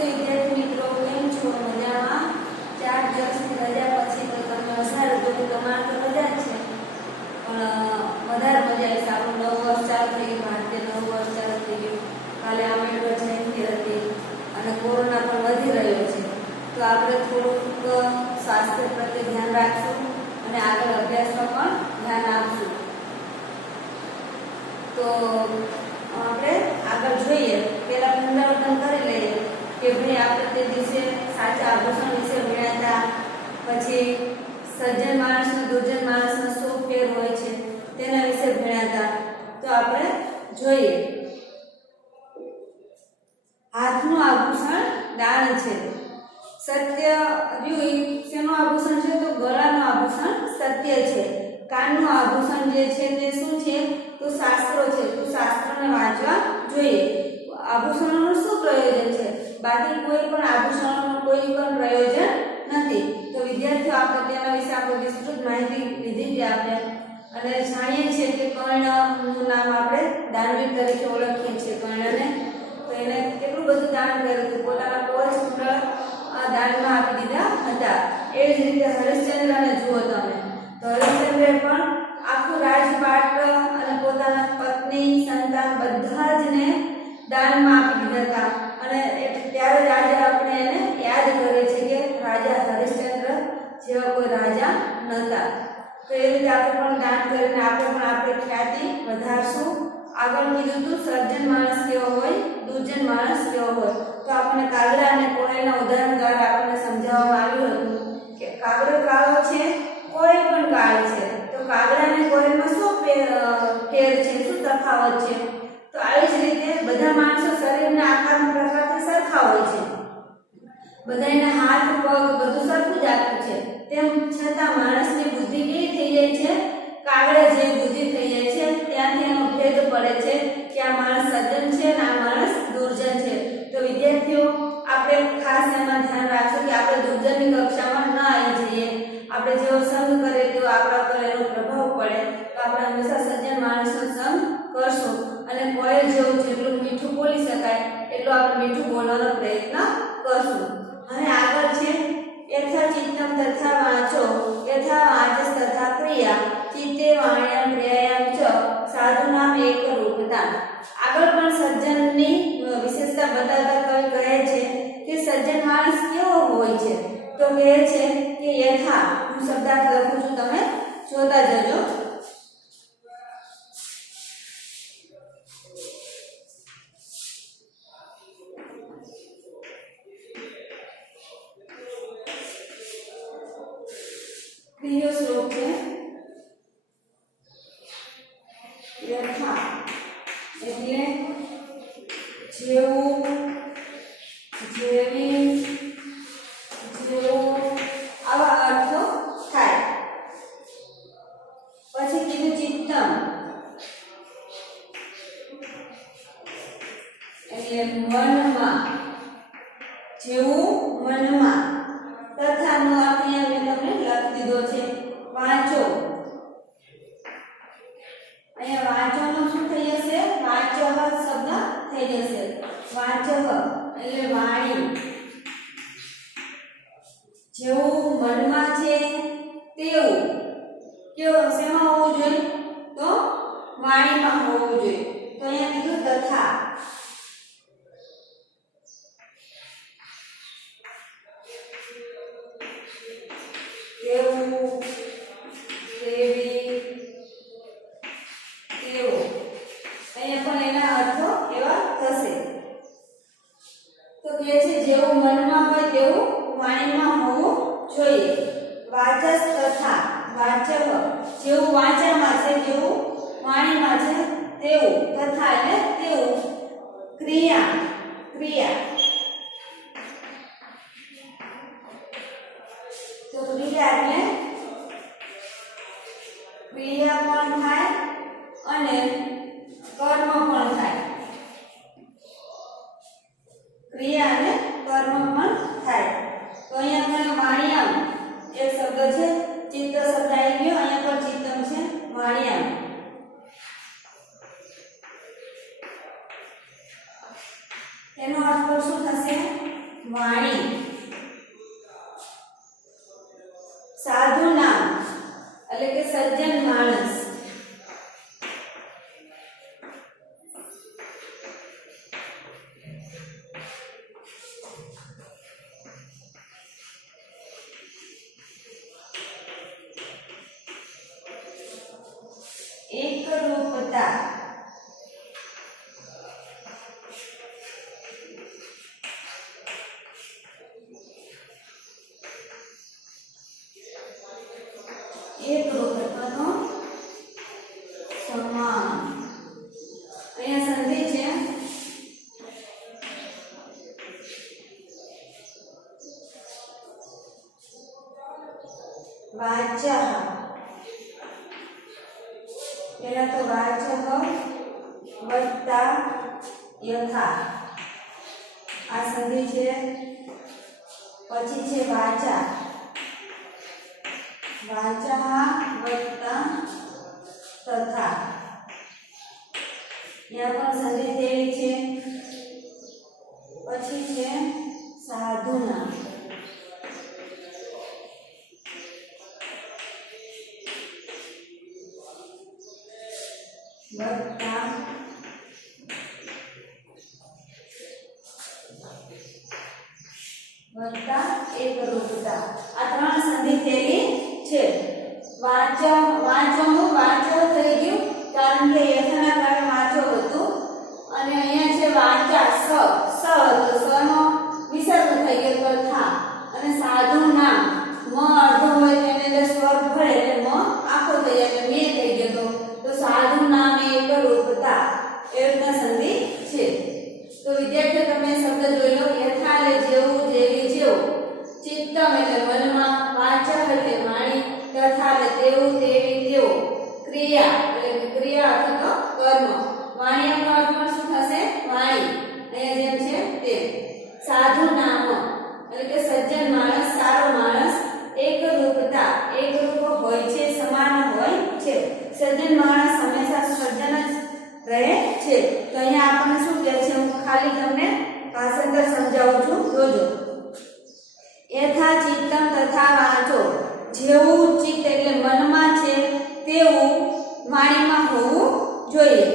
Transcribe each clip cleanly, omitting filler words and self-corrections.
નમસ્તે વિદ્યાર્થી મિત્રો, કેમ છો? મજામાં? 4 દિવસની રજા પછી તો તમે વધારે તો તમારે તો રજા જ છે, પણ વધારે મજા આવી. આપણું નવું વર્ષ ચાલુ થઈ ગયું, ભારતીય નવું વર્ષ ચાલુ થઈ ગયું. કાલે આંબેડકર જયંતિ હતી અને કોરોના પણ વધી રહ્યો છે, તો આપણે થોડુંક સ્વાસ્થ્ય પ્રત્યે ધ્યાન રાખશું અને આગળ અભ્યાસમાં પણ ધ્યાન આપશું. તો આપણે આગળ જોઈએ, પહેલા પુનરાવર્તન કરી લઈએ કે ભાઈ આપણે તે દિવસે સાચા આભૂષણ વિશે ભણ્યા હતા. પછી સજ્જન માણસ અને દુર્જન માણસનો શું ફેર હોય છે તેના વિશે ભણ્યા હતા. તો આપણે જોઈએ, હાથનું આભૂષણ દાન છે. સત્ય શેનું આભૂષણ છે? તો ગળાનું આભૂષણ સત્ય છે. કાનનું આભૂષણ જે છે તે શું છે? તો શાસ્ત્રો છે. તો શાસ્ત્રને વાંચવા જોઈએ. આભૂષણોનું શું પ્રયોજન છે? બાકી કોઈ પણ આભૂષણોનું કોઈ પણ પ્રયોજન નથી. તો વિદ્યાર્થીઓ આપણે તેના વિશે આપણે વિસ્તૃત માહિતી લીધી છે આપણે, અને જાણીએ છીએ કે કર્ણનું નામ આપણે દાનવીર તરીકે ઓળખીએ છીએ. કર્ણને તો એને કેટલું બધું દાન કર્યું હતું, પોતાના કવચ દાનમાં આપી દીધા હતા. એ જ રીતે હરિશ્ચંદ્રને જુઓ તમે, તો હરિશ્ચંદ્રે પણ આખું રાજપાટ અને પોતાના પત્ની સંતાન બધા જ ને દાનમાં આપી દીધા હતા. અને ત્યારે જ આજે આપણે એને યાદ કરીએ છીએ કે રાજા હરિશ્ચંદ્ર જેવા કોઈ રાજા નહોતા. તો એ રીતે આપણે પણ દાન કરીને આપણે પણ આપણી ખ્યાતિ વધારશું. આગળ કીધું હતું સજ્જન માણસ કેવો હોય, દુર્જન માણસ કેવો હોય. તો આપણે કાગડા અને કોયલના ઉદાહરણ દ્વારા આપણને સમજાવવામાં આવ્યું હતું કે કાગડો કાળો છે, કોઈ પણ કાળ છે. તો કાગડા અને કોયલમાં શું ફેર છે, શું તફાવત છે? તો આવી જ રીતે બધા માણસો શરીરના આકારના પ્રકારથી સરખા હોય છે, બધાના હાથ પગ બધું સરખું જ આપ્યું છે. તેમ છતાં માણસની બુદ્ધિ કેવી થઈ જાય છે? કાગડા જેવી બુદ્ધિ થઈ જાય છે. ત્યાંથી એનો ભેદ પડે છે કે આ માણસ સજ્જન છે અને આ માણસ દુર્જન છે. તો વિદ્યાર્થીઓ આપણે ખાસ એમાં ધ્યાન રાખશું કે આપણે દુર્જનની કક્ષામાં ન આવી જઈએ. આપણે જેવો સંગ કરીએ તેવો આપણા પર એનો પ્રભાવ પડે. તો આપણે હંમેશા સજ્જન માણસનો સંગ કરશું, અને કોયલ જેવું જેટલું મીઠું બોલી શકાય એટલું આપણે મીઠું બોલવાનો પ્રયત્ન કરશું. અને આગળ છે યથા ચિત્તમ તથા વાચો યથા વાચસ તથા ક્રિયા ચિત્તે વાણ્યમ ક્રિયાયામ ચ સાધુનામ એક રૂપતા. આગળ પણ સજ્જનની વિશેષતા બતાવતા કવિ કહે છે કે સજ્જન માણસ કેવો હોય છે? તો કહે છે કે યથા, હું શબ્દાર્થ લખું છું, તમે જોતા જજો. ત્રીજો શ્લોક છે યથા એટલે જેવું, જેવી, જેવું, આવા અર્થો થાય. પછી કીધું ચિત્તમ એટલે મનમાં, જેવું મનમાં. તથા નો અહીંયા મેં તમને લખી દીધો છે વાંચો. અહીંયા વાંચોનો શું થઈ જશે? વાચઃ શબ્દ થઈ જશે. વાચઃ એટલે વાણી. જેવું મનમાં છે તેવું કેવું શેમાં હોવું જોઈએ? તો વાણીમાં હોવું જોઈએ. તો અહીંયા કીધું તથા. તેવું, તેવી, તેવું. અહીંયા પણ એના અર્થો એવા થશે. તો કહે છે જેવું મનમાં હોય તેવું વાણીમાં હોવું જોઈએ. વાચસ તથા, વાચઃ જેવું વાચામાં છે, જેવું વાણીમાં છે તેવું. તથા એટલે તેવું. ક્રિયા, ક્રિયા. તો ક્રિયા એટલે ક્રિયા પણ થાય અને કર્મ પણ થાય. ક્રિયા અને કર્મ પણ થાય. તો અહીંયા વાણિયામ એક શબ્દ છે, ચિત્ત શબ્દ આવી ગયો. અહીંયા પણ ચિત્તમ છે, વાણિયામ. એનો અર્થ શું થશે? વાણી સાધુ નામ એટલે કે સજ્જન માણસ એકરૂપતા એકરૂપતાનો સમાન અહીંયા સંધિ છે વાચઃ પહેલા તો વાચઃ વત્તા યથા આ સંધિ છે પછી છે વાચા વાચઃ વત્તા તથા यहाँ પણ સંધિ થયેલી છે પછી છે સાધુના વત્તા એકરૂપતા આ ત્રણ સંધિ થયેલી છે વાંચોનું વાંચો થઈ ગયું કારણ કે યથાના કારણે વાંચો હતું અને અહીંયા છે વાચા સ હતો સ નો વિસર્ગ થઈ ગયો તથા અને સાધુ નામ મ અર્ધ હોય તેની અંદર સ્વર ભળે એટલે મ આખો થઈ જાય એટલે મે થઈ ગયો તો સાધુ નામ એકરૂપતા એ રીતના સંધિ છે તો વિદ્યાર્થીઓ તમે શબ્દ જોઈ લો યથા એટલે જેવું જેવી જેવું ચિત્તમ એટલે મનમાં વાચઃ એટલે વાણી તથા એટલે તેવું તેવી તેવું ક્રિયા એટલે ક્રિયા અથવા તો કર્મ વાણિયાનો અર્થ પણ શું થશે વાણી અહીંયા જેમ છે તે સાધુ નામ એટલે કે સજ્જન માણસ સારો માણસ એકરૂપતા એકરૂપ હોય છે સમાન હોય છે સજ્જન માણસ હંમેશા સજ્જન જ રહે છે તો અહીંયા આપણને શું કહે છે હું ખાલી તમને ભાષાંતર સમજાવું છું જોજો યથા ચિત્તમ તથા વાચો જેવું ચિત્ત એટલે મનમાં છે તેવું વાણીમાં હોવું જોઈએ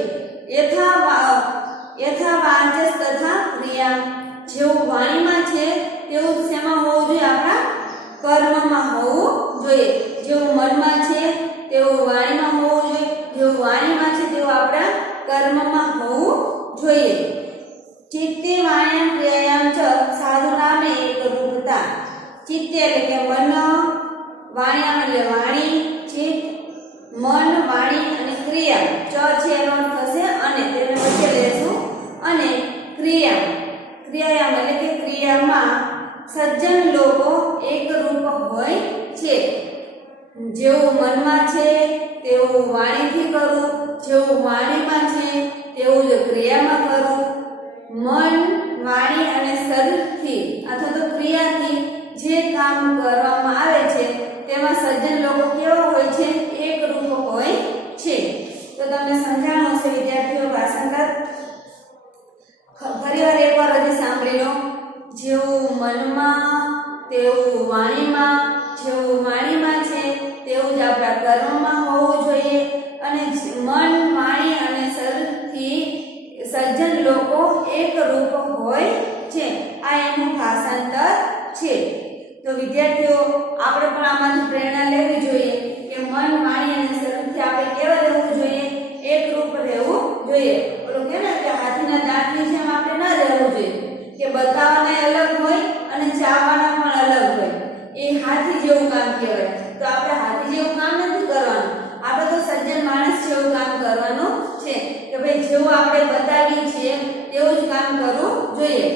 યથા વાચસ તથા ક્રિયા જેવું વાણીમાં છે તેવું શેમાં હોવું જોઈએ આપણા કર્મમાં હોવું જોઈએ જેવું મનમાં છે તેવું વાણીમાં હોવું જોઈએ જેવું વાણીમાં છે તેવું આપણા કર્મમાં હોવું જોઈએ ચિત્તે વાણ્યામ ક્રિયાયામ ચ સાધુ નામે એકરૂપતા ચિત્તે એટલે કે મન વાણ્યામ એટલે વાણી ચિત્ત મન વાણી અને ક્રિયા ચ છે એનો અર્થ થશે અને તેને વચ્ચે લેશું અને ક્રિયાયામ એટલે કે ક્રિયામાં સજ્જન લોકો એકરૂપ હોય છે જેવું મનમાં છે તેવું વાણીથી કરવું જેવું વાણીમાં છે તેવું જ ક્રિયામાં કરવું મન વાણી અને શરીરથી અથવા તો ક્રિયાથી જે કામ કરવામાં આવે છે તેમાં સજ્જન લોકો કેવા હોય છે એકરૂપ હોય છે તો તમને સમજાણું હશે વિદ્યાર્થીઓ ભાષાંતર ફરીવાર એકવાર હજી સાંભળી લો જેવું મનમાં તેવું વાણીમાં જેવું વાણીમાં છે તેવું જ આપણા કર્મમાં હોવું જોઈએ અને મન વાણી અને શરીરથી સજ્જન લોકો એકરૂપ હોય છે આ એનું ભાષાંતર છે તો વિદ્યાર્થીઓ આપણે પણ આમાંથી પ્રેરણા લેવી જોઈએ કે મન વાણી અને શરીરથી આપણે કેવા રહેવું જોઈએ એકરૂપ રહેવું જોઈએ ઓલું કે ને કે હાથીના દાંતની જેમ આપણે ન રહેવું જોઈએ કે બતાવવાના અલગ હોય અને ચાવવાના પણ અલગ હોય એ હાથી જેવું કામ કહેવાય તો આપણે હાથી જેવું કામ નથી કરવાનું આપણે તો સજ્જન માણસ જેવું કામ કરવાનું છે કે ભાઈ જેવું આપણે બતાવીએ છીએ તેવું જ કામ કરવું જોઈએ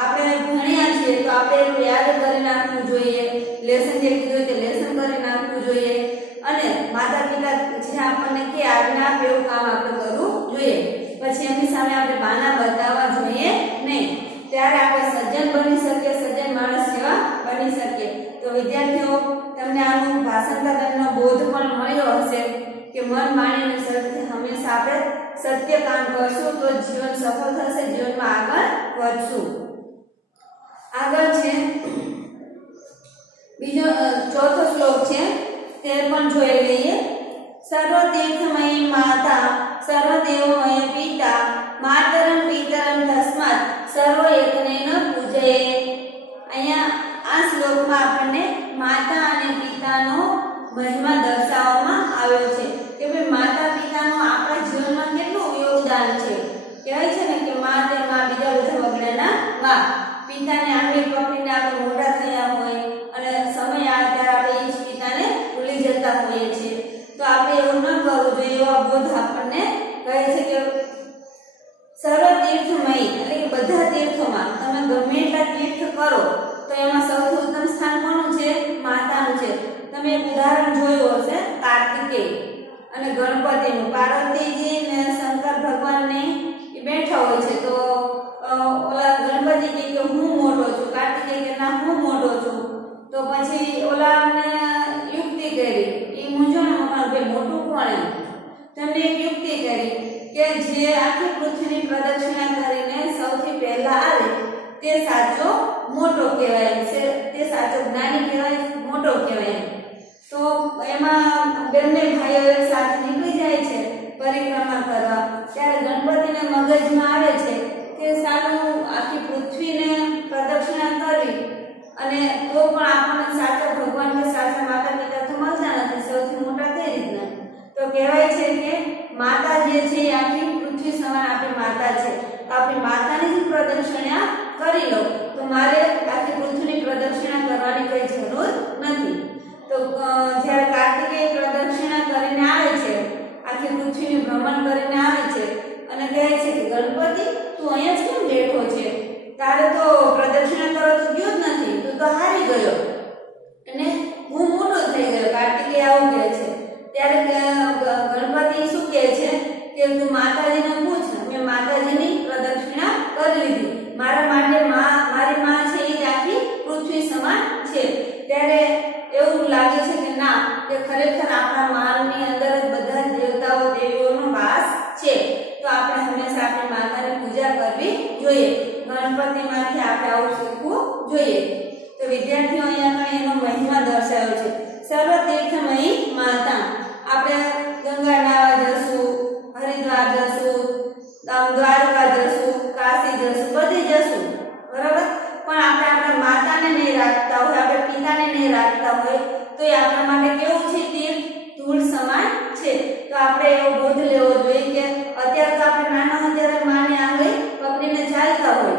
આપણે ભણ્યા છીએ તો આપણે યાદ કરી નાખવું જોઈએ લેસન જે કીધું તે લેસન કરી નાખવું જોઈએ અને માતા પિતા જે આપણને કે આજ્ઞા આપે એવું કામ આપણે કરવું જોઈએ પછી એમની સામે આપણે બાના બતાવવા જોઈએ નહીં ત્યારે આપણે સજ્જન બની શકીએ સજ્જન માણસ જેવા બની શકીએ તો વિદ્યાર્થીઓ તમને આનું ભાષાંતરનો બોધ પણ મળ્યો હશે કે મન વાણી અને શરીરથી હંમેશા આપણે સત્ય કામ કરશું તો જીવન સફળ થશે જીવનમાં આગળ વધશું આગળ છે બીજો ચોથો શ્લોક છે તે પણ જોઈ લઈએ. સર્વતીર્થમયી માતા સર્વદેવમય પિતા માતરમ પિતરમ તસ્માત સર્વયત્નેન પૂજયે. અહીંયા આ શ્લોકમાં આપણને માતા અને પિતાનો મહિમા દર્શાવવામાં આવ્યો છે કે ભાઈ માતા પિતાનું આપણા જીવનમાં કેટલું યોગદાન છે. કહેવાય છે ને કે મા તે મા બીજા બધા વગડાના મા. પિતાને આંગળી પકડીને આપણે મોટા થયા હોય અને સમય આવે ત્યારે આપણે એ જ પિતાને ભૂલી જતા હોઈએ છીએ. તો આપણે એવું ન કરવું જોઈએ. એવા બોધ આપણને કહે છે કે સર્વ તીર્થમય એટલે કે બધા તીર્થોમાં તમે ગમે એટલા તીર્થ કરો તો એમાં સૌથી ઉત્તમ સ્થાન કોનું છે? માતાનું છે. તમે એક ઉદાહરણ જોયું હશે કાર્તિકેય અને ગણપતિનું. પાર્વતીજી ને શંકર ભગવાનને એ બેઠા હોય છે તો ઓલા ગણપતિ કહે કે હું મોટો છું, કાર્તિકેય કે ના હું મોટો છું. તો પછી ઓલાને યુક્તિ કરી, એ મૂંઝવણમાં કે મોટું કોણ એમ. તમને એક યુક્તિ કરી કે જે આખી પૃથ્વીની પ્રદક્ષિણા કરીને સૌથી પહેલા આવે તે સાચો મોટો કહેવાય છે, તે સાચો જ્ઞાની કહેવાય, મોટો કહેવાય. તો એમાં બંને ભાઈઓ એક સાથે નીકળી જાય છે પરિક્રમા કરવા. ત્યારે ગણપતિને મગજમાં આવે છે કે સાલું આખી પૃથ્વીને પ્રદક્ષિણા કરવી અને તો પણ આપણને સાચા ભગવાન કે સાચા માતા પિતા તો મળતા નથી, સૌથી મોટા કઈ રીતના. તો કહેવાય છે કે માતા જે છે એ આખી પૃથ્વી સમાન આપણી માતા છે. તો આપણી માતાની જ પ્રદક્ષિણા કરી લો તો મારે આખી પૃથ્વીની પ્રદક્ષિણા કરવાની કઈ જરૂર નથી. તો જ્યારે કાર્તિકેય પ્રદક્ષિણા કરીને આવે છે, આખી પૃથ્વીનું ભ્રમણ કરીને આવે છે અને કહે છે કે ગણપતિ તું અહીંયા જ કેમ બેઠો છે? તારે તો પ્રદક્ષિણા કરવા તો ગયો જ નથી, તું તો હારી ગયો અને હું મોટો થઈ ગયો. કાર્તિકેય આવું કહે છે. ત્યારે ગણપતિ શું કહે છે કે તું માતાજીને પૂછ, મેં માતાજીની પ્રદક્ષિણા કરી લીધી. મારા માટે મારી માં છે એ આખી પૃથ્વી સમાન છે. ત્યારે એવું લાગે છે કે ના, કે ખરેખર આપણા માનની અંદર જ બધા દેવતાઓ દેવીઓનો વાસ છે. તો આપણે હંમેશા આપણી માતાની પૂજા કરવી જોઈએ. ગણપતિમાંથી આપણે આવું શીખવું જોઈએ. તો વિદ્યાર્થીઓ અહીંયા એનો મહિમા દર્શાવ્યો છે. સર્વ તીર્થમયી માતા. આપણે ગંગા નાવા જશું, હરિદ્વાર જશું, દ્વારકા જશું, કાશી જશું, બધી જશું, બરાબર. પણ આપણે આપણા માતાને નહીં રાખતા હોય, આપણે પિતાને નહીં રાખતા હોય તો એ આપણા માટે કેવું છે? તીર્થ ધૂળ સમાન છે. તો આપણે એવો બોધ લેવો જોઈએ કે અત્યારે તો આપણે નાના હતા ત્યારે માને આંગળી પકડીને ચાલતા હોય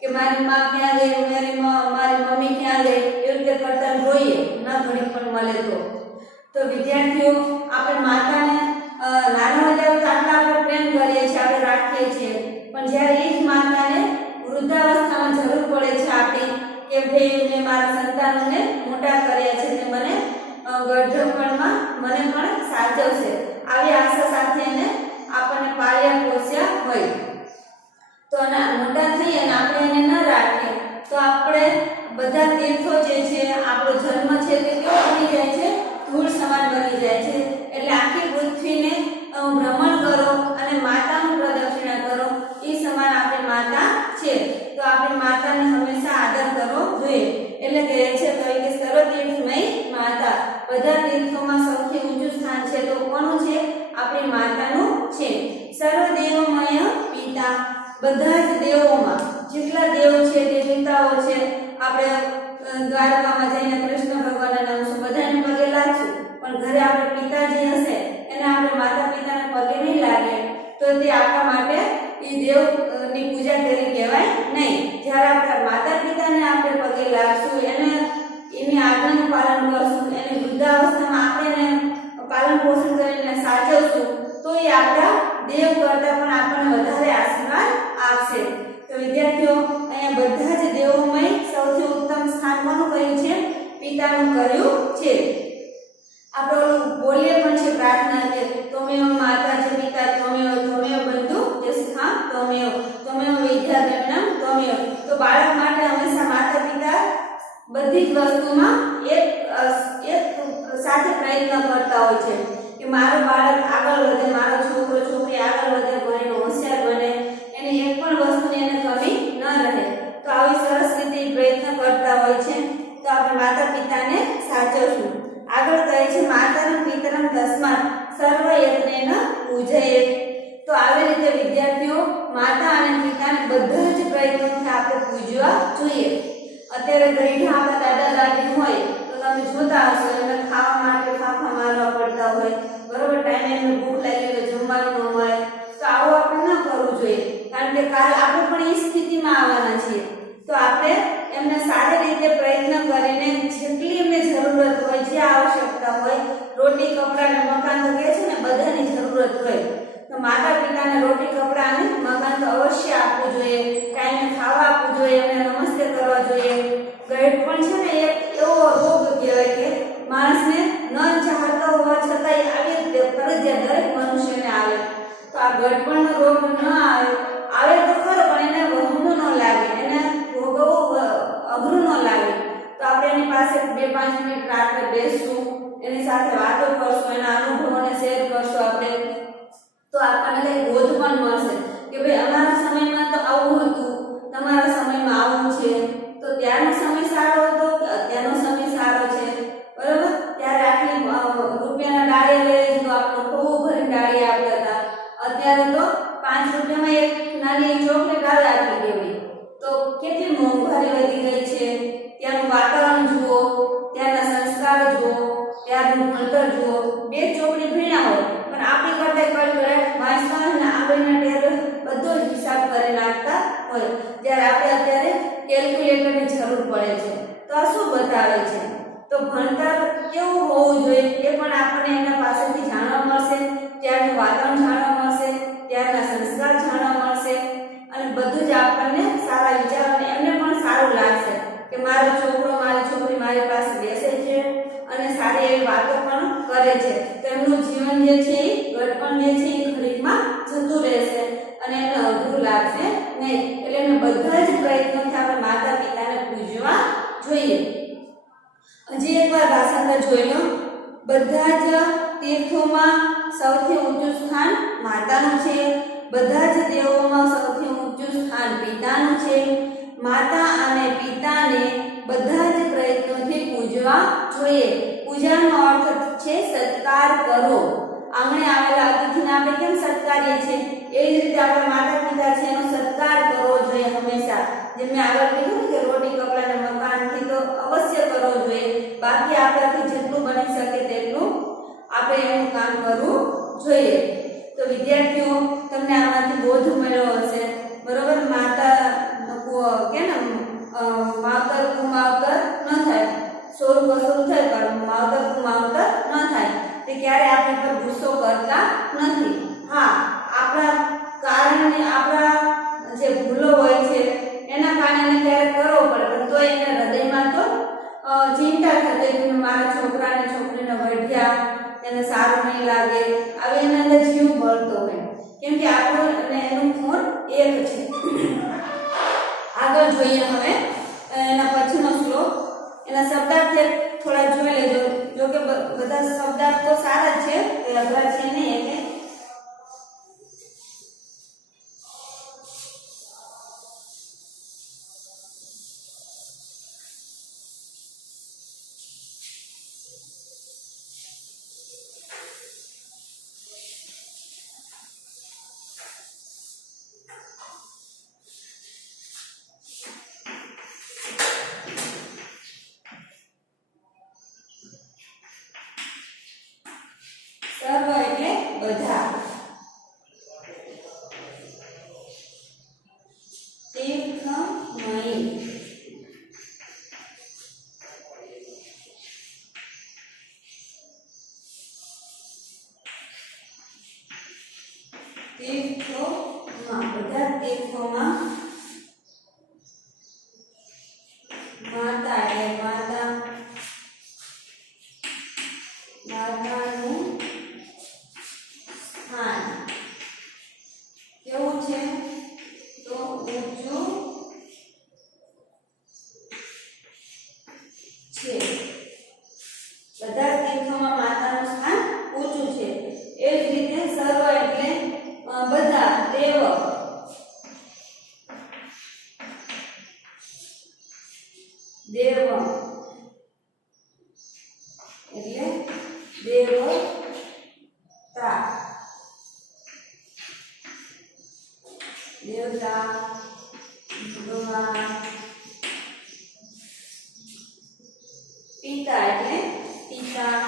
કે મારી માં ક્યાં ગઈ, મારી મમ્મી ક્યાં ગઈ, એવી રીતે કરતા જોઈએ ના ઘડી પણ મળે તો વિદ્યાર્થીઓ આપણે માતાને નાના હતા તો આપણે પ્રેમ કરીએ છીએ, આપણે રાખીએ છીએ. પણ જ્યારે એ જ માતાને વૃદ્ધાવસ્થામાં જરૂર પડે છે આપણી કે ભાઈ મેં મારા સંતાનોને મોટા કર્યા છે તે મને ગઢપણમાં મને પણ સાચવશે, આવી આશા સાથે એને આપણને પાળ્યા પોસ્યા હોય. તો મોટા થઈ અને આપણે એને ન રાખીએ તો આપણે બધા તીર્થો જે છે, આપણો જન્મ છે તે કેવો બની જાય છે? ધૂળ સમાન બની જાય છે. એટલે આખી પૃથ્વીને ભ્રમણ કરો અને માતાનું પ્રદક્ષિણા કરો, એ સમાન આપણી માતા છે. તો આપણી માતાને હંમેશા આદર કરવો જોઈએ. એટલે કહે છે કે સર્વ તીર્થમય માતા. બધા તીર્થોમાં સૌથી ઊંચું સ્થાન છે તો કોનું છે? આપણી માતાનું છે. સર્વદેવમય પિતા. બધા જ દેવોમાં જેટલા દેવ છે તે પિતાઓ છે. આપણે દ્વારકામાં જઈને કૃષ્ણ ભગવાનના નામ શું બધાને પગે લાગશું, પણ ઘરે આપણે પિતાજી હશે એને આપણે માતા પિતાને પગે નહીં લાગે તો તે આપણા માટે એ દેવની પૂજા કરી કહેવાય નહીં. જ્યારે આપણા માતા પિતાને આપણે પગે લાગશું, એની આજ્ઞાનું પાલન કરશું, એની વૃદ્ધાવસ્થામાં આપણે એને પાલન પોષણ કરીને સાચવશું તો એ આપણા દેવ કરતા પણ આપણને વધારે આશીર્વાદ આપશે. તો વિદ્યાર્થીઓ અહીંયા બધા જ દેવોમાં સૌથી ઉત્તમ સ્થાન કોનું કર્યું છે? પિતાનું કર્યું છે. આપણે ઓલું બોલીએ પણ છે પ્રાર્થના કે તમેવ માતા ચ પિતા ત્વમેવ બંધુ યસ્થા ત્વમેવ વિદ્યાધરણમ ત્વમેવ. તો બાળક માટે હંમેશા માતા પિતા બધી જ વસ્તુમાં એક સાથે પ્રયત્ન કરતા હોય છે કે મારું બાળક આગળ વધે, મારો છોકરો છોકરી આગળ વધે, ભણીને હોશિયાર બને, એની એક પણ વસ્તુની એને કમી ન રહે. તો આવી સરસ રીતે તો આવી રીતે વિદ્યાર્થીઓ માતા અને પિતાને બધા જ પ્રયત્નોથી આપણે પૂજવા જોઈએ. અત્યારે ગઈઢા આપણા દાદા દાદી હોય તો તમે જોતા હશો એમને ખાવા માટે ફાંફા મારવા પડતા હોય, બરોબર, ટાઈમે એમને ભૂખ લાગી હોય જમવાનું ન મળે, તો આવું આપણે ન કરવું જોઈએ. કારણ કે કાલે આપણે પણ એ સ્થિતિમાં આવવાના છીએ. તો આપણે એમને સારી રીતે પ્રયત્ન કરીને જેટલી એમને જરૂરત હોય, જે આવશ્યકતા હોય, રોટી કપડાં અને મકાન તો કહે છે ને બધાની જરૂરત હોય, તો માતા પિતાને રોટી કપડાં અને મકાન તો અવશ્ય આપવું જોઈએ, ટાઈમે ખાવા આપવું જોઈએ, એમને નમસ્તે કરવા જોઈએ. ગઈઢ પણ છે ને એક એવો રોગ કહેવાય કે માણસને ન ચાહતો હોવા છતાંય આવી રીતે ફરજિયાત દરેક મનુષ્યને આવે. તો આ ગળપણનો રોગ ન આવે તો ખરો, પણ એને વહમું ન લાગે, એને ભોગવવું અઘરું ન લાગે. તો આપણે એની પાસે 2-5 મિનિટ રાત્રે બેસશું, એની સાથે વાતો કરશું, એના અનુભવોને શેર કરશું આપણે, તો આપણને કંઈક બોધ પણ મળશે કે ભાઈ અમારા સમયમાં તો આવું હતું, તમારા સમયમાં આવું છે. તો ત્યારનો સમય સારો હતો કે અત્યારનો સમય સારો છે, બરાબર? ત્યારે આટલી રૂપિયાના ડાળિયા લઈએ તો આપણને ખૂબ ભરીને ડાળિયા આપતા હતા. અત્યારે તો 5 રૂપિયામાં એક નાની ચોકલેટ આવે આપી દેવી. તો કેટલી મોંઘવારી વધી ગઈ છે. ત્યાંનું વાતાવરણ જુઓ, ત્યાંના સંસ્કાર જુઓ, ત્યાંનું ભણતર જુઓ. 2 ચોપડી ભણ્યા હોય પણ આપણી કરતા કલ્ક્યુલેટ વાંચતા અને આગળના ટેબલ બધો જ હિસાબ કરી નાખતા હોય, જ્યારે આપણે અત્યારે કેલ્ક્યુલેટરની જરૂર પડે છે. તો આ શું બતાવે છે? તો ભણતર કેવું હોવું જોઈએ એ પણ આપણને એના પાસેથી જાણવા મળશે, ત્યારનું વાતાવરણ જાણવા મળશે, ત્યારના સંસ્કાર જાણવા મળશે, અને બધું જ આપણને સારા વિચારો અને એમને પણ સારું લાગશે કે મારો છોકરો મારી છોકરી મારી પાસે બેસે છે અને સારી એવી વાતો પણ કરે છે. તો એમનું જીવન જે છે એ ગળપણ જે છે એ ખરીદમાં જતું રહેશે અને એમને અઘરું લાગશે નહીં. એટલે એમને બધા જ પ્રયત્નોથી આપણે માતા પિતાને પૂજવા જોઈએ. હજી એકવાર ભાષાંતર જોઈ લો. બધા જ તીર્થોમાં સૌથી ઊંચું સ્થાન માતાનું છે, બધા જ દેવોમાં સૌથી ઊંચું સ્થાન પિતાનું છે. માતા અને પિતાને બધા જ પ્રયત્નોથી પૂજવા જોઈએ. પૂજાનો અર્થ છે સત્કાર કરો. આંગણે આવેલા અતિથિને આપણે કેમ સત્કારીએ છીએ, એ જ રીતે આપણા માતા પિતા છે એનો સત્કાર કરવો જોઈએ હંમેશા. જેમ મેં આગળ કીધું કે રોટી કપડાં અને મકાનથી તો અવશ્ય કરવો જોઈએ, બાકી આપણાથી જેટલું બની શકે તેટલું આપણે એનું કામ કરવું જોઈએ. તો વિદ્યાર્થીઓ, તમને આમાંથી બોધ મળ્યો હશે, બરોબર? માતા કે ને માવતર કુમાવતર ન થાય, સોર કસોર થાય પણ માવતર કુમાવતર ન થાય. તે ક્યારે આપણી પર ગુસ્સો કરતા નથી. હા, આપણા કારણે આપણા જે ભૂલો હોય છે એના કારણે ક્યારે કરવો પડે, પણ તો એને હૃદયમાં તો ચિંતા થતી કે મારા છોકરાને છોકરીને વઢ્યા, એને સારું નહીં લાગે, આવી એના અંદર જીવ બળતો હોય, કેમ કે આપણું અને એનું ખૂન એક છે. આગળ જોઈએ હવે એના પછીનો શ્લોક. એના શબ્દાર્થ થોડા જોઈ લેજો. જો કે બધા શબ્દાર્થ તો સારા જ છે, એ અઘરા છે નહીં. એટલે સર્વ એટલે બધા. તીર્થમયી, તીર્થોમાં, બધા તીર્થોમાં માતા એટલે માતાનું સ્થાન કેવું છે? તો ઊંચું છે. બધા તીર્થોમાં માતાનું સ્થાન ઊંચું છે. એ જ રીતે સર્વ એટલે બધા, દેવ દેવ એટલે દેવતા, દેવતા, ભગવાન, પિતા એટલે પિતા,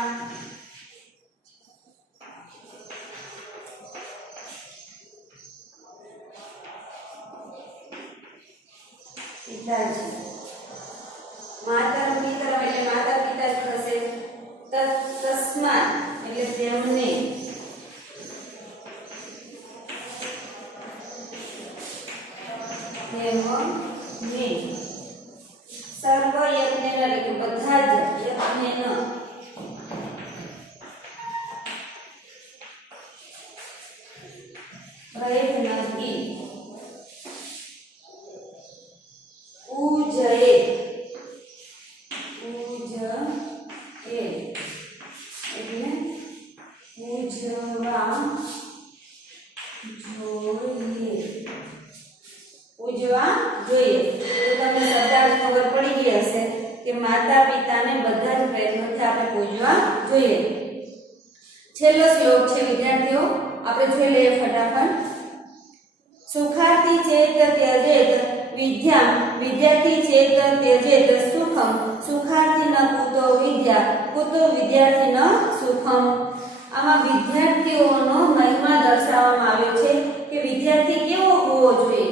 પિતાજી, માતા પિતા એટલે માતા પિતા જ થશે. તસ્માત એટલે તેમને, સર્વ યજ્ઞ એટલે બધા જ યજ્ઞ પ્રયત્નથી ઉજયે એટલે ઉજવા જોઈએ, ઉજવા જોઈએ. તો તમને શબ્દાર્થ ખબર પડી ગઈ હશે કે માતા પિતાને બધા જ પ્રયત્નોથી આપણે પૂજવા જોઈએ. છેલ્લો શ્લોક છે વિદ્યાર્થીઓ, આપણે જોઈ લઈએ ફટાફટ. સુખાર્થી ચેત ત્યજેત વિદ્યા, વિદ્યાર્થી ચેત ત્યજેત સુખમ, સુખાર્થી ન કુતો વિદ્યા, કુતો વિદ્યાર્થી ન સુખમ. આમાં વિદ્યાર્થીઓનો મહિમા દર્શાવવામાં આવ્યો છે કે વિદ્યાર્થી કેવો હોવો જોઈએ.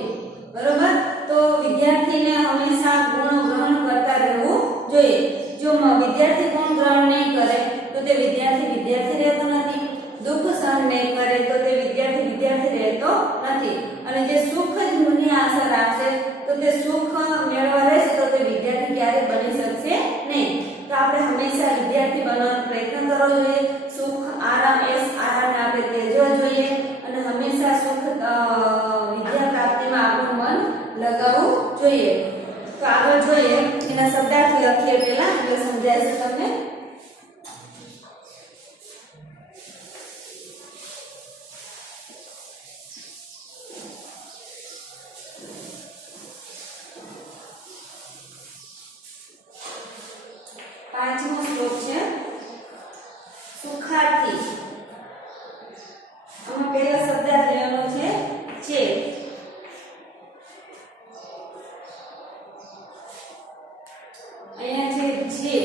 બરોબર, તો વિદ્યાર્થીને હંમેશા ગુણ ગ્રહણ કરતા રહેવું જોઈએ. જો વિદ્યાર્થી ગુણ ગ્રહણ નહીં કરે તો તે વિદ્યાર્થી રહેતો નથી. દુઃખ સહન નહીં કરે તો તે વિદ્યાર્થી રહેતો નથી. અને જે સુખ જ ની આશા રાખશે તો તે સુખ મેળવવા રહેશે તો તે વિદ્યાર્થી ક્યારેય બની શકશે નહીં. તો આપણે હંમેશા વિદ્યાર્થી બનવાનો પ્રયત્ન કરવો જોઈએ. સુખ આરામને આપણે તેજવા જોઈએ અને હંમેશા સુખ વિદ્યા પ્રાપ્તિમાં આપણું મન લગાવવું જોઈએ. તો આગળ જોઈએ, એના શબ્દાર્થ લખીએ પહેલા એટલે સમજાય છે તમને. પાંચમો શ્લોક છે સુખાર્થી. આમાં પહેલો શબ્દાર્થ લેવાનો છે ચેત. અહીંયા છે જે,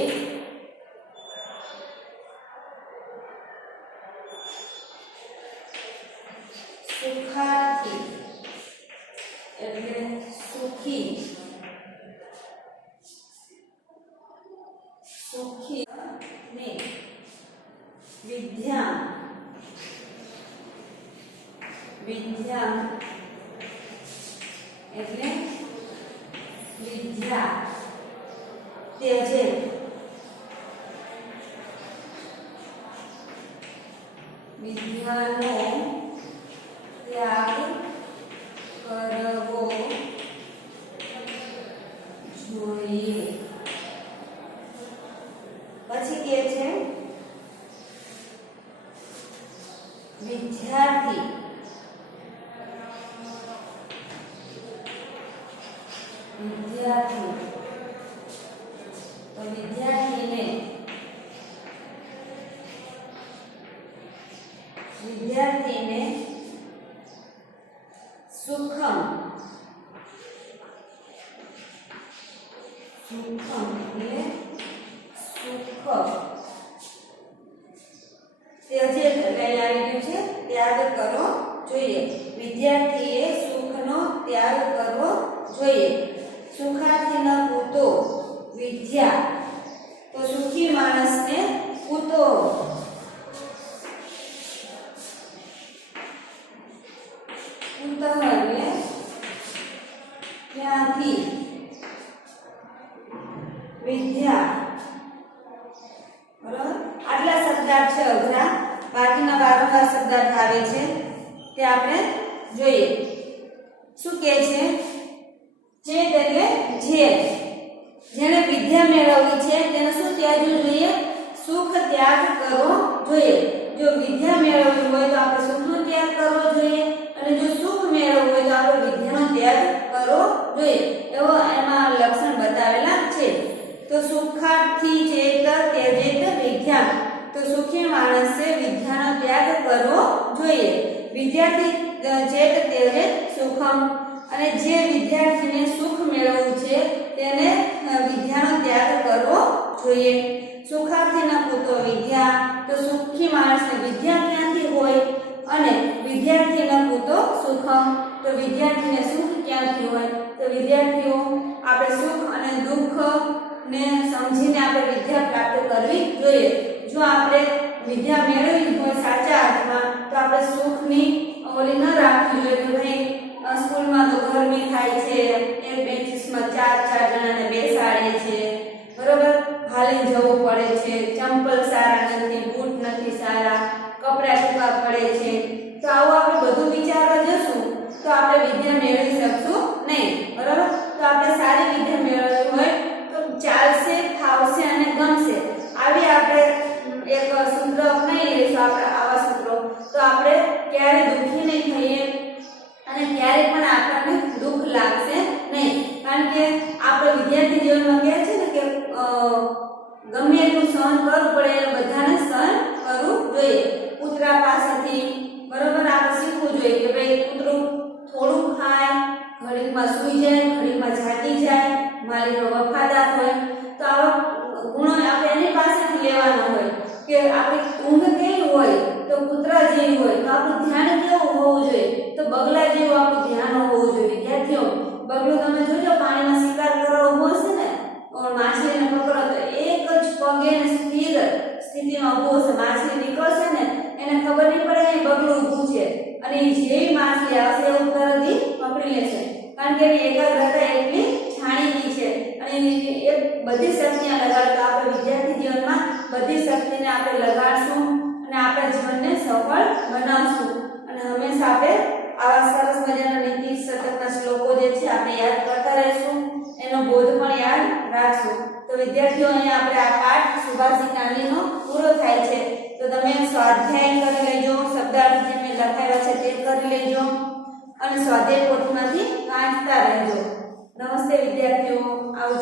સુખાર્થી એટલે સુખી, સુખી ને વિદ્યા, વિદ્યા એટલે વિદ્યા ત્યજે, વિદ્યાનો ત્યાગ કરવો જોઈએ. પછી કે છે વિદ્યાર્થી, વિદ્યાર્થી તો વિદ્યાર્થીને સુખમ, સુખમ એટલે સુખ ત્યજેત એટલે આવી ગયું છે ત્યાગ કરવો જોઈએ. વિદ્યાર્થીએ સુખનો ત્યાગ કરવો જોઈએ. સુખાર્થી ન કૂતો વિદ્યા, તો સુખી માણસને કૂતો એટલે ત્યાંથી વિદ્યા. બરાબર, આટલા શબ્દાર્થ છે અઘરા. બાકીના વારંવાર શબ્દાર્થ આવે છે તે આપણે જોઈએ. શું કહે છે? ચેત એટલે જેને વિદ્યા મેળવવી છે તેને શું ત્યાગવું જોઈએ? સુખ ત્યાગ કરવો જોઈએ. જો વિદ્યા મેળવવી હોય તો આપણે સુખનો ત્યાગ કરવો જોઈએ અને જો સુખ મેળવવું હોય તો આપણે વિદ્યાનો ત્યાગ કરવો જોઈએ. એવો એમાં લક્ષણ બતાવેલા છે. તો સુખાર્થી ચેત ત્યજેત વિદ્યા, તો સુખી માણસે વિદ્યાનો ત્યાગ કરવો જોઈએ. વિદ્યાર્થી ચેત તેરે સુખમ. અને જે વિદ્યાર્થીને સુખ મેળવવું છે તેને વિદ્યાનો ત્યાગ કરવો જોઈએ. સુખાર્થી ન પૂતો વિદ્યા, તો સુખી માણસને વિદ્યા ક્યાંથી હોય? અને વિદ્યાર્થી ન પૂતો સુખમ, તો વિદ્યાર્થીને સુખ ક્યાંથી હોય? તો વિદ્યાર્થીઓ આપણે સુખ અને દુઃખ ને સમજીને આપણે વિદ્યા પ્રાપ્ત કરવી જોઈએ. જો આપણે વિદ્યા મેળવવી હોય સાચા અર્થમાં, તો આપણે સુખની ઓલી ન રાખવી જોઈએ કે ભાઈ સ્કૂલમાં તો ગરમી થાય છે, એક બેન્ચીસમાં ચાર જણાને બેસાડે છે, બરોબર, હાલી જવું પડે છે, ચંપલ સારા નથી, બૂટ નથી સારા, કપડાં ટૂંકા પડે છે, તો આવું આપણે બધું વિચારવા જશું તો આપણે વિદ્યા મેળવી શકશું નહીં. બરોબર, તો આપણે સારી વિદ્યા મેળવવી હોય તો ચાલશે, ફાવશે અને ગમશે, આવી આપણે એક સૂત્ર અપનાવી લઈશું. આપણે આવા સૂત્રો તો આપણે ક્યારે દુઃખી નહીં થઈએ અને ક્યારે પણ આપણને દુઃખ લાગશે નહીં. કારણ કે આપણે વિદ્યાર્થી જીવનમાં કહે છે ને કે ગમે એટલું સહન કરવું પડે એ બધાને સહન કરવું જોઈએ. કૂતરા પાસેથી બરોબર આપણે શીખવું જોઈએ કે ભાઈ કૂતરું થોડું ખાય, ઘડીકમાં સૂઈ જાય, ઘડીકમાં જાગી જાય, માલિકનો વફાદાર હોય, તો આવા ગુણો આપણે એની પાસેથી લેવાના હોય. કે આપણી ઊંઘ કેવી હોય તો કૂતરા જેવી હોય, તો આપણું ધ્યાન કેવું હોવું જોઈએ? તો બગલા જેવું આપણું ધ્યાન હોવું જોઈએ. વિદ્યાર્થીઓ, બગલું તમે જોજો પાણીમાં શિકાર કરવા ઊભો છે ને, માછલીને પકડો તો એક જ પગે સ્થિર સ્થિતિમાં ઊભો છે. માછલી નીકળશે ને એને ખબર નહીં પડે કે બગલું ઊભું છે, અને જેવી માછલી આવશે એવું તરત પકડી લેશે. કારણ કે એની એકાગ્રતા એટલી જાણીતી છે અને એ બધી શક્તિને લગાડે. તો આપણે વિદ્યાર્થી જીવનમાં બધી શક્તિને આપણે લગાડશું અને આપણા જીવનને સફળ બનાવશું. અને હંમેશા આપણે આવા સરસ મજાના નીતિ શતકના શ્લોકો જે છે આપણે યાદ કરતા રહીશું, એનો બોધ પણ યાદ રાખશું. તો વિદ્યાર્થીઓ, અહીંયા આપણે આ પાઠ સુભાષિતાનો પૂરો થાય છે. તો તમે સ્વાધ્યાય કરી લેજો, શબ્દાર્થ જે મેં લખાવ્યા છે તે કરી લેજો અને સ્વાધ્યાય પોથીમાંથી વાંચતા રહેજો. નમસ્તે વિદ્યાર્થીઓ, આવજો.